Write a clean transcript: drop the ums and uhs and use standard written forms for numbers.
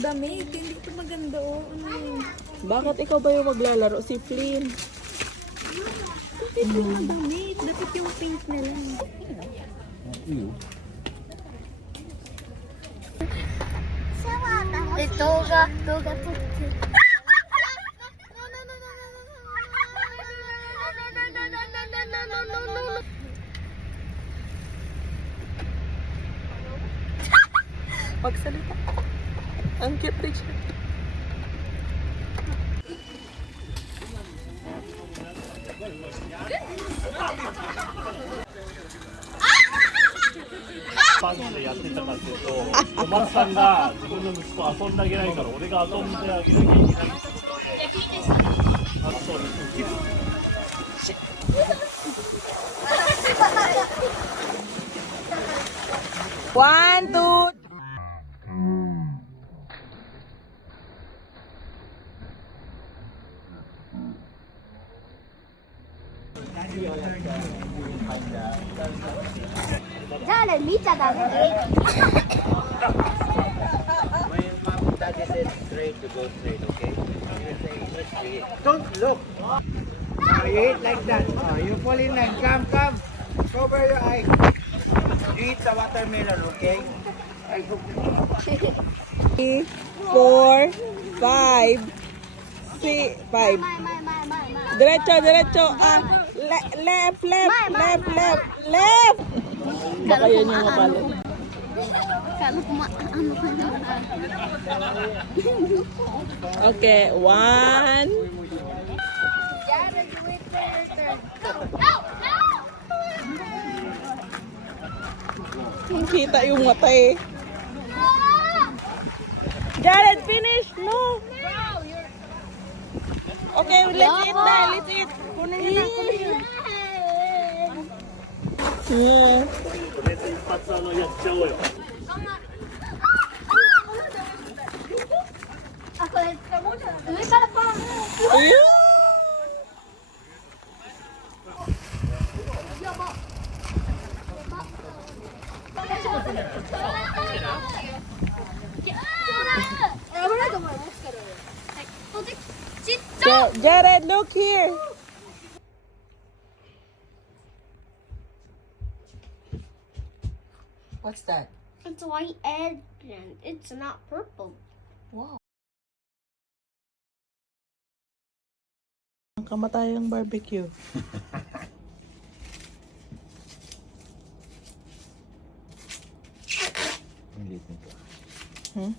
damit. Hindi ito maganda, oh. Ano yun? Bakit ikaw ba yung maglalaro? Si Flynn. Bakit ito yung damit? Dapat yung pink na lang. Magsalita. Ang cute din siya.パンチでやってたかっていうと、小松さんが自分の息子遊んであげないから、俺が遊んであげなきゃいけないってことで、あ、そうです。One, two. Jared, 見ちゃダメ。 My mom and daddy said straight to go straight, okay? You say straight. Don't look. You eat like that. You fall in line. Come. Cover your eyes. You eat the watermelon, okay? 3, 4, 5, 6, 5. Diretso. Left. Baka yan yung mapalo. Okay, 1. Kita yung mata eh. Jared, finish! No! Okay, let's eat na. Let's eat. Kunin nyo na. Yeah. とりあえず一発やっちゃおうよ。あ、これ、上からパン。 Jared, look here. What's that? It's white and it's not purple. Wow. Ang kamatayang barbecue. Hmm?